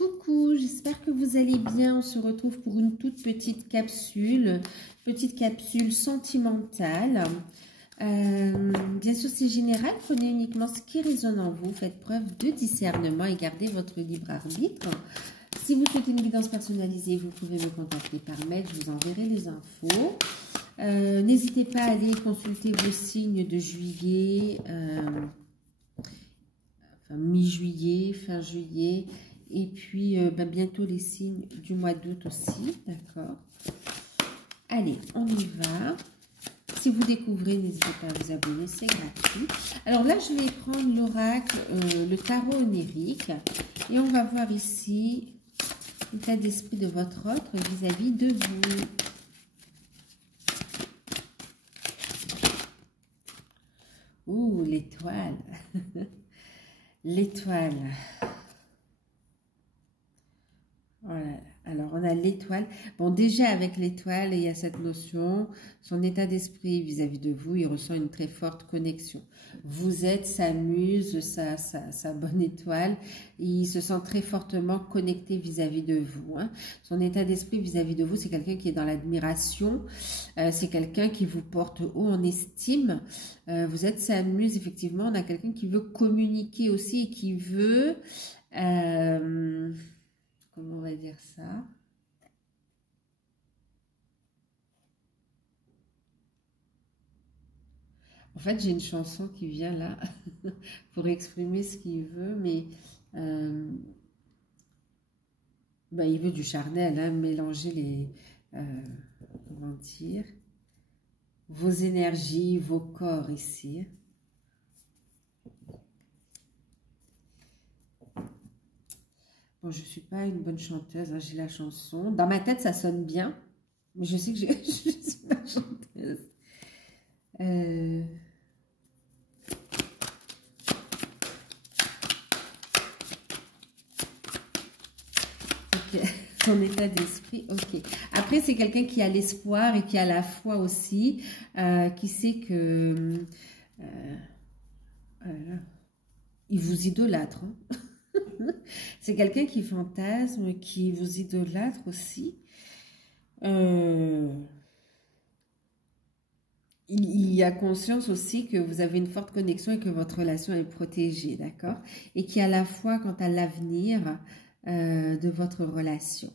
Coucou, j'espère que vous allez bien. On se retrouve pour une toute petite capsule sentimentale. Bien sûr, c'est général. Prenez uniquement ce qui résonne en vous. Faites preuve de discernement et gardez votre libre arbitre. Si vous souhaitez une guidance personnalisée, vous pouvez me contacter par mail. Je vous enverrai les infos. N'hésitez pas à aller consulter vos signes de juillet, mi-juillet, fin juillet. Et puis, bientôt les signes du mois d'août aussi, d'accord? Allez, on y va. Si vous découvrez, n'hésitez pas à vous abonner, c'est gratuit. Alors là, je vais prendre l'oracle, le tarot onirique. Et on va voir ici l'état d'esprit de votre autre vis-à-vis de vous. Ouh, l'étoile. L'étoile. Voilà. Alors, on a l'étoile. Bon, déjà, avec l'étoile, il y a cette notion, son état d'esprit vis-à-vis de vous, il ressent une très forte connexion. Vous êtes sa muse, sa bonne étoile. Il se sent très fortement connecté vis-à-vis de vous. Hein. Son état d'esprit vis-à-vis de vous, c'est quelqu'un qui est dans l'admiration. C'est quelqu'un qui vous porte haut en estime. Vous êtes sa muse, effectivement. On a quelqu'un qui veut communiquer aussi et qui veut... comment on va dire ça? En fait, j'ai une chanson qui vient là pour exprimer ce qu'il veut, mais il veut du charnel, hein, mélanger les... comment dire? Vos énergies, vos corps ici. Bon, je ne suis pas une bonne chanteuse, hein, j'ai la chanson. Dans ma tête, ça sonne bien, mais je sais que je ne suis pas chanteuse. Okay. Son état d'esprit, ok. Après, c'est quelqu'un qui a l'espoir et qui a la foi aussi, qui sait que... il vous idolâtre, hein. C'est quelqu'un qui fantasme, qui vous idolâtre aussi. Il a conscience aussi que vous avez une forte connexion et que votre relation est protégée, d'accord? Et qui a la foi quant à l'avenir de votre relation.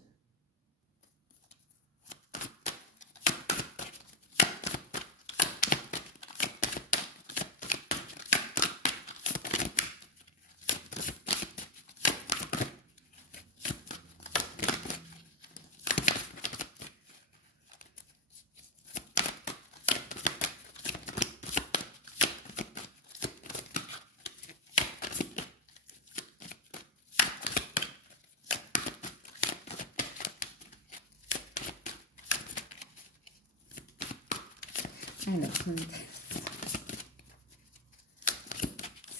Alors,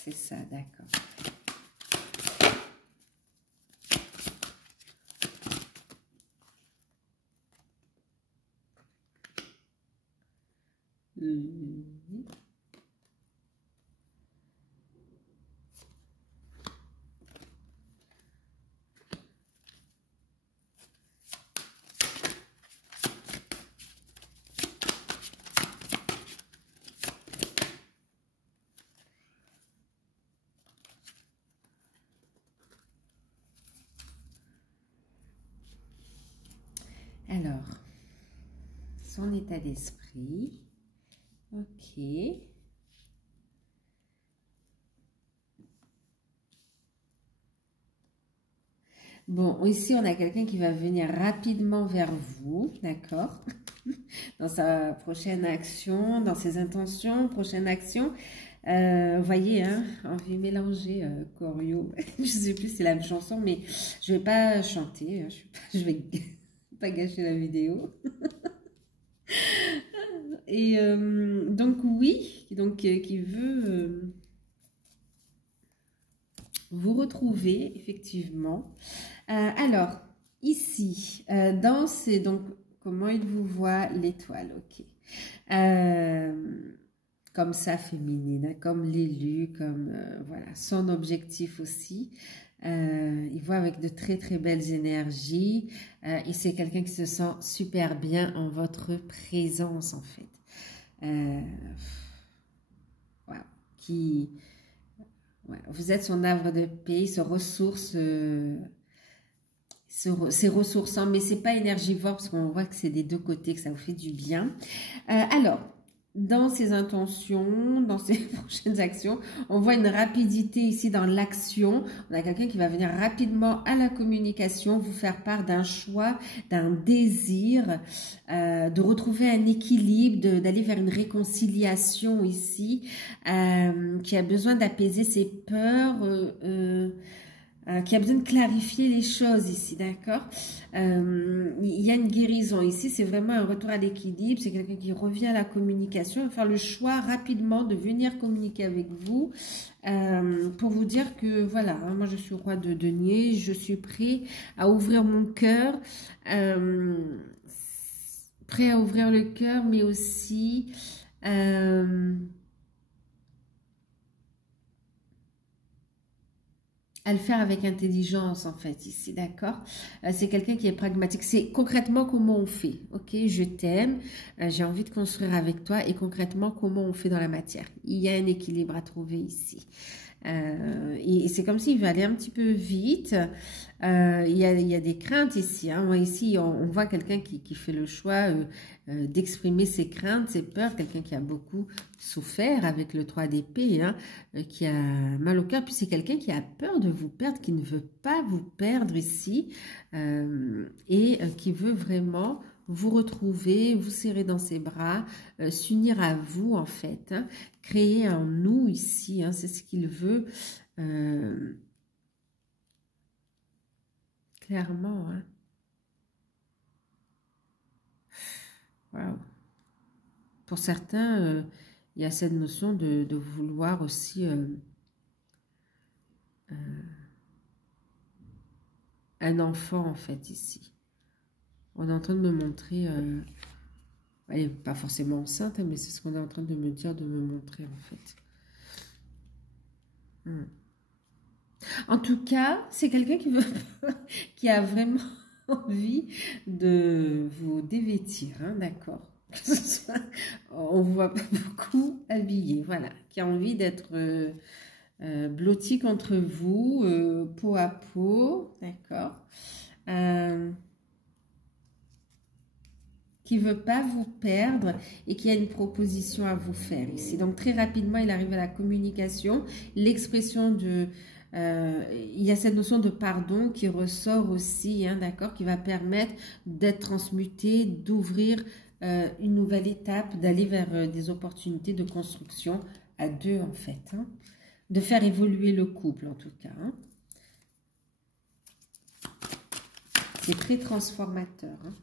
c'est ça, d'accord. Alors, son état d'esprit, ok. Bon, ici, on a quelqu'un qui va venir rapidement vers vous, d'accord? Dans sa prochaine action, dans ses intentions, prochaine action. Vous voyez, hein, envie mélanger choreo. Je ne sais plus si c'est la même chanson, mais je ne vais pas chanter. Hein, je vais pas gâcher la vidéo. Et donc oui, donc qui veut vous retrouver effectivement. Alors ici, dans donc comment il vous voit l'étoile, ok. comme ça féminine, hein, comme l'élu, comme voilà, son objectif aussi. Il voit avec de très très belles énergies et c'est quelqu'un qui se sent super bien en votre présence en fait. Wow. Ouais, vous êtes son havre de paix, il se ressource, c'est ressourçant, mais c'est pas énergivore parce qu'on voit que c'est des deux côtés, que ça vous fait du bien. Alors, dans ses intentions, dans ses prochaines actions, on voit une rapidité ici dans l'action. On a quelqu'un qui va venir rapidement à la communication, vous faire part d'un choix, d'un désir, de retrouver un équilibre, d'aller vers une réconciliation ici, qui a besoin d'apaiser ses peurs, qui a besoin de clarifier les choses ici, d'accord? Il y a une guérison ici, c'est vraiment un retour à l'équilibre, c'est quelqu'un qui revient à la communication, il va faire le choix rapidement de venir communiquer avec vous pour vous dire que voilà, hein, moi je suis roi de denier, je suis prêt à ouvrir mon cœur, prêt à ouvrir le cœur, mais aussi... à le faire avec intelligence en fait ici, d'accord? C'est quelqu'un qui est pragmatique. C'est concrètement comment on fait, ok? Je t'aime, j'ai envie de construire avec toi et concrètement comment on fait dans la matière. Il y a un équilibre à trouver ici. Et c'est comme s'il veut aller un petit peu vite. Il y a des craintes ici. Hein. Ici, on voit quelqu'un qui fait le choix d'exprimer ses craintes, ses peurs. Quelqu'un qui a beaucoup souffert avec le 3 d'épée, hein, qui a mal au cœur. Puis c'est quelqu'un qui a peur de vous perdre, qui ne veut pas vous perdre ici et qui veut vraiment vous retrouver, vous serrer dans ses bras, s'unir à vous en fait, hein, créer un nous ici, hein, c'est ce qu'il veut, clairement. Hein. Wow. Pour certains, il y a cette notion de vouloir aussi un enfant en fait ici. On est en train de me montrer... elle n'est pas forcément enceinte, mais c'est ce qu'on est en train de me dire, de me montrer en fait. En tout cas, c'est quelqu'un qui a vraiment envie de vous dévêtir, hein, d'accord? On voit beaucoup habillé, voilà, qui a envie d'être blotti contre vous, peau à peau, d'accord? Qui ne veut pas vous perdre et qui a une proposition à vous faire ici. Donc, très rapidement, il arrive à la communication. L'expression de... il y a cette notion de pardon qui ressort aussi, hein, d'accord, qui va permettre d'être transmuté, d'ouvrir une nouvelle étape, d'aller vers des opportunités de construction à deux, en fait. Hein, de faire évoluer le couple, en tout cas. Hein. C'est très transformateur. Hein.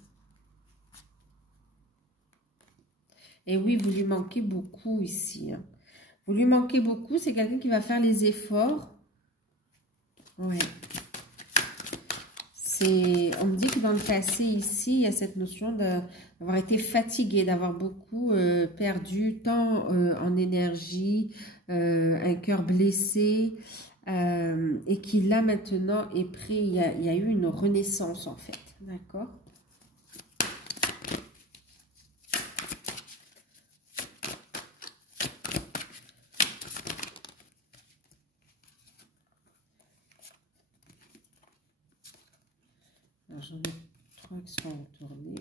Et oui, vous lui manquez beaucoup ici. Hein. Vous lui manquez beaucoup. C'est quelqu'un qui va faire les efforts. Ouais. On me dit que dans le passé, ici, il y a cette notion d'avoir été fatigué, d'avoir beaucoup perdu, tant en énergie, un cœur blessé, et qui là maintenant est prêt. Il y a eu une renaissance en fait. D'accord ? J'en ai 3 qui sont retournés.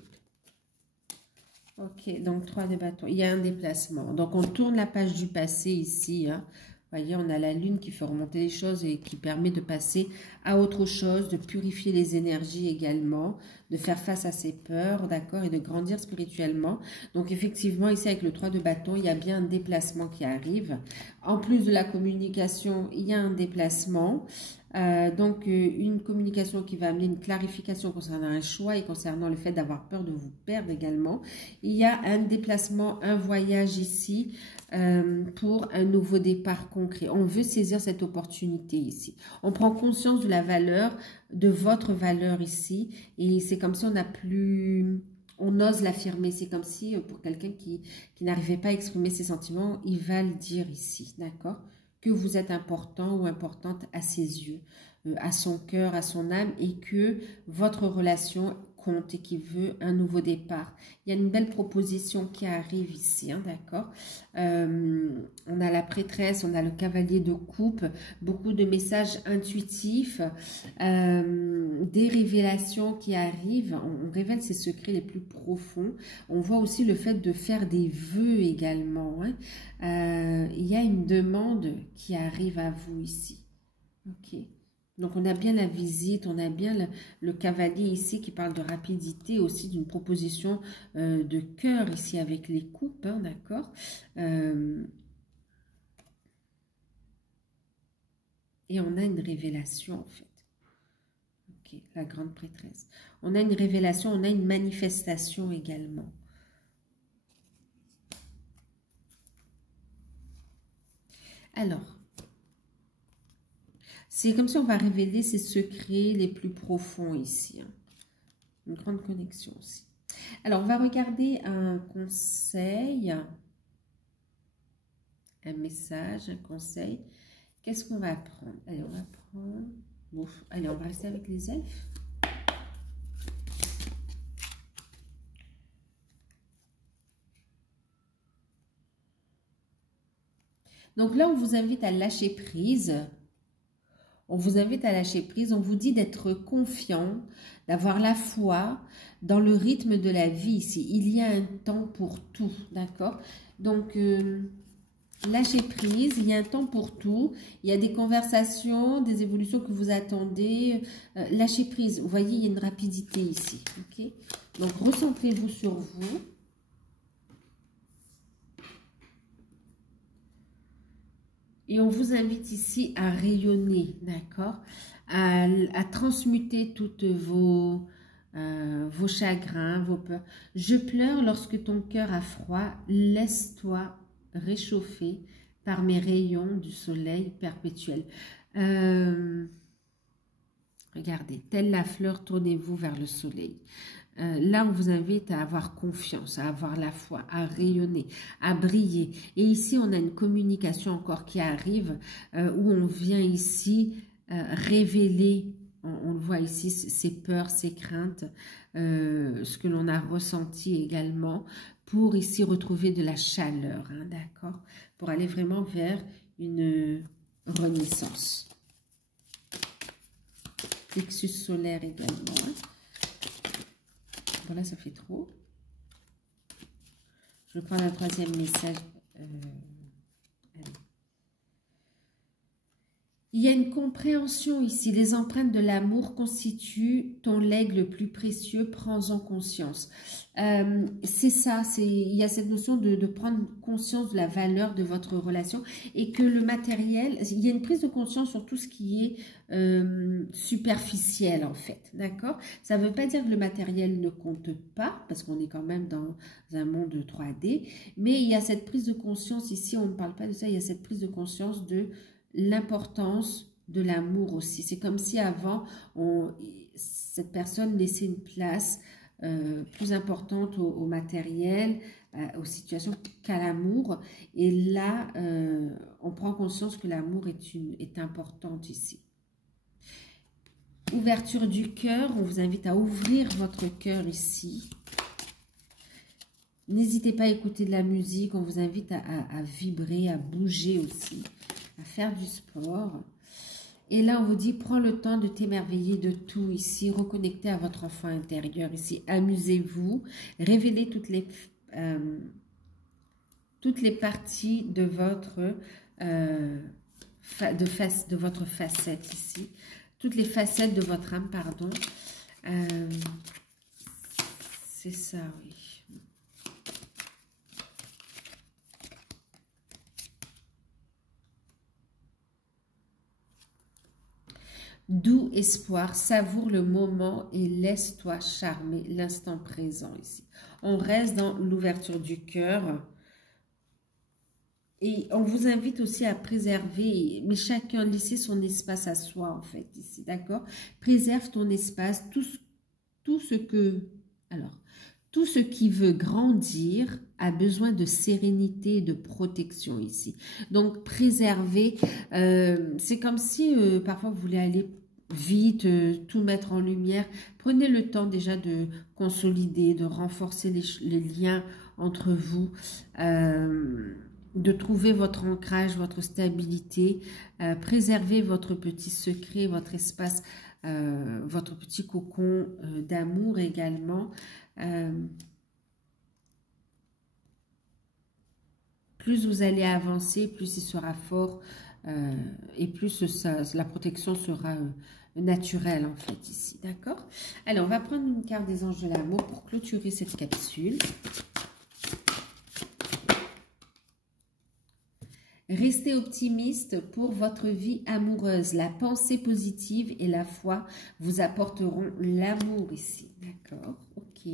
Ok, donc 3 de bâtons. Il y a un déplacement. Donc, on tourne la page du passé ici. Hein. Vous voyez, on a la lune qui fait remonter les choses et qui permet de passer à autre chose, de purifier les énergies également, de faire face à ses peurs, d'accord, et de grandir spirituellement. Donc, effectivement, ici, avec le 3 de bâton, il y a bien un déplacement qui arrive. En plus de la communication, il y a un déplacement. Donc, une communication qui va amener une clarification concernant un choix et concernant le fait d'avoir peur de vous perdre également. Il y a un déplacement, un voyage ici pour un nouveau départ concret. On veut saisir cette opportunité ici. On prend conscience de la valeur, de votre valeur ici. Et c'est comme si on n'a plus... on ose l'affirmer. C'est comme si pour quelqu'un qui n'arrivait pas à exprimer ses sentiments, il va le dire ici, d'accord? Que vous êtes important ou importante à ses yeux, à son cœur, à son âme, et que votre relation compte et qu'il veut un nouveau départ. Il y a une belle proposition qui arrive ici, hein, d'accord? On a la prêtresse, on a le cavalier de coupe, beaucoup de messages intuitifs, des révélations qui arrivent, on révèle ses secrets les plus profonds. On voit aussi le fait de faire des vœux également, hein. Il y a une demande qui arrive à vous ici, ok? Donc, on a bien la visite, on a bien le cavalier ici qui parle de rapidité, aussi d'une proposition de cœur ici avec les coupes, hein, d'accord? Et on a une révélation en fait. Ok, la grande prêtresse. On a une révélation, on a une manifestation également. Alors, c'est comme si on va révéler ses secrets les plus profonds ici. Hein. Une grande connexion aussi. Alors, on va regarder un conseil, un message, un conseil. Qu'est-ce qu'on va prendre? Allez, on va prendre... Bon, allez, on va rester avec les elfes. Donc là, on vous invite à lâcher prise. On vous invite à lâcher prise. On vous dit d'être confiant, d'avoir la foi dans le rythme de la vie ici. Il y a un temps pour tout, d'accord? Donc, lâchez prise. Il y a un temps pour tout. Il y a des conversations, des évolutions que vous attendez. Lâchez prise. Vous voyez, il y a une rapidité ici, ok? Donc, recentrez-vous sur vous. Et on vous invite ici à rayonner, d'accord? À transmuter toutes vos chagrins, vos peurs. Je pleure lorsque ton cœur a froid. Laisse-toi réchauffer par mes rayons du soleil perpétuel. Regardez, telle la fleur, tournez-vous vers le soleil. Là, on vous invite à avoir confiance, à avoir la foi, à rayonner, à briller. Et ici, on a une communication encore qui arrive où on vient ici révéler, on le voit ici, ses peurs, ses craintes, ce que l'on a ressenti également pour ici retrouver de la chaleur, hein, d'accord? Pour aller vraiment vers une renaissance. Plexus solaire également, hein. Voilà, ça fait trop. Je vais prendre un troisième message. Allez. Il y a une compréhension ici. Les empreintes de l'amour constituent ton legs le plus précieux. Prends-en conscience. C'est ça. Il y a cette notion de prendre conscience de la valeur de votre relation et que le matériel, il y a une prise de conscience sur tout ce qui est superficiel en fait. D'accord? Ça ne veut pas dire que le matériel ne compte pas parce qu'on est quand même dans un monde 3D. Mais il y a cette prise de conscience ici. On ne parle pas de ça. Il y a cette prise de conscience de l'importance de l'amour aussi. C'est comme si avant, cette personne laissait une place plus importante au matériel, aux situations qu'à l'amour. Et là, on prend conscience que l'amour est importante ici. Ouverture du cœur, on vous invite à ouvrir votre cœur ici. N'hésitez pas à écouter de la musique, on vous invite à vibrer, à bouger aussi, à faire du sport. Et là, on vous dit, prends le temps de t'émerveiller de tout ici, reconnectez à votre enfant intérieur ici, amusez-vous, révélez toutes les parties de votre, de votre facette ici, toutes les facettes de votre âme, pardon. C'est ça, oui. Doux espoir, savoure le moment et laisse-toi charmer l'instant présent ici. On reste dans l'ouverture du cœur. Et on vous invite aussi à préserver, mais chacun laisser son espace à soi en fait ici, d'accord? Préserve ton espace, tout ce que... Alors, Tout ce qui veut grandir a besoin de sérénité et de protection ici. Donc, préserver, c'est comme si parfois vous voulez aller vite, tout mettre en lumière. Prenez le temps déjà de consolider, de renforcer les liens entre vous, de trouver votre ancrage, votre stabilité, préserver votre petit secret, votre espace, votre petit cocon d'amour également. Plus vous allez avancer, plus il sera fort et plus la protection sera naturelle en fait ici, d'accord? Alors, on va prendre une carte des anges de l'amour pour clôturer cette capsule. Restez optimiste pour votre vie amoureuse. La pensée positive et la foi vous apporteront l'amour ici. D'accord, ok.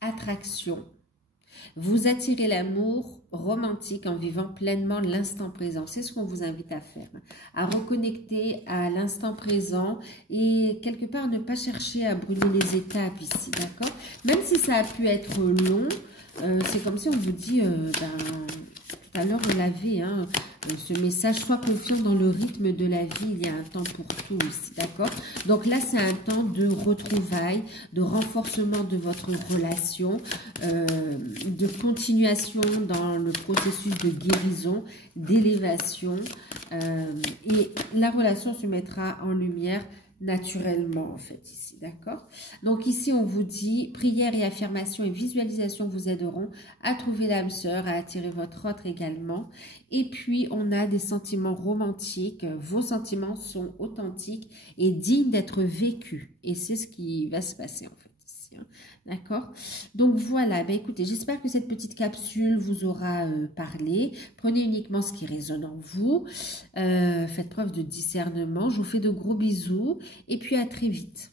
Attraction. Vous attirez l'amour romantique en vivant pleinement l'instant présent. C'est ce qu'on vous invite à faire. À reconnecter à l'instant présent et quelque part ne pas chercher à brûler les étapes ici, d'accord? Même si ça a pu être long, c'est comme si on vous dit, tout à l'heure on l'avait, hein, ce message, sois confiant dans le rythme de la vie, il y a un temps pour tout ici, d'accord? Donc là, c'est un temps de retrouvailles, de renforcement de votre relation, de continuation dans le processus de guérison, d'élévation, et la relation se mettra en lumière naturellement en fait ici, d'accord? Donc ici on vous dit prière et affirmation et visualisation vous aideront à trouver l'âme sœur, à attirer votre autre également. Et puis on a des sentiments romantiques, vos sentiments sont authentiques et dignes d'être vécus et c'est ce qui va se passer en fait ici, hein. D'accord? Donc voilà, ben écoutez, j'espère que cette petite capsule vous aura parlé. Prenez uniquement ce qui résonne en vous. Faites preuve de discernement. Je vous fais de gros bisous et puis à très vite.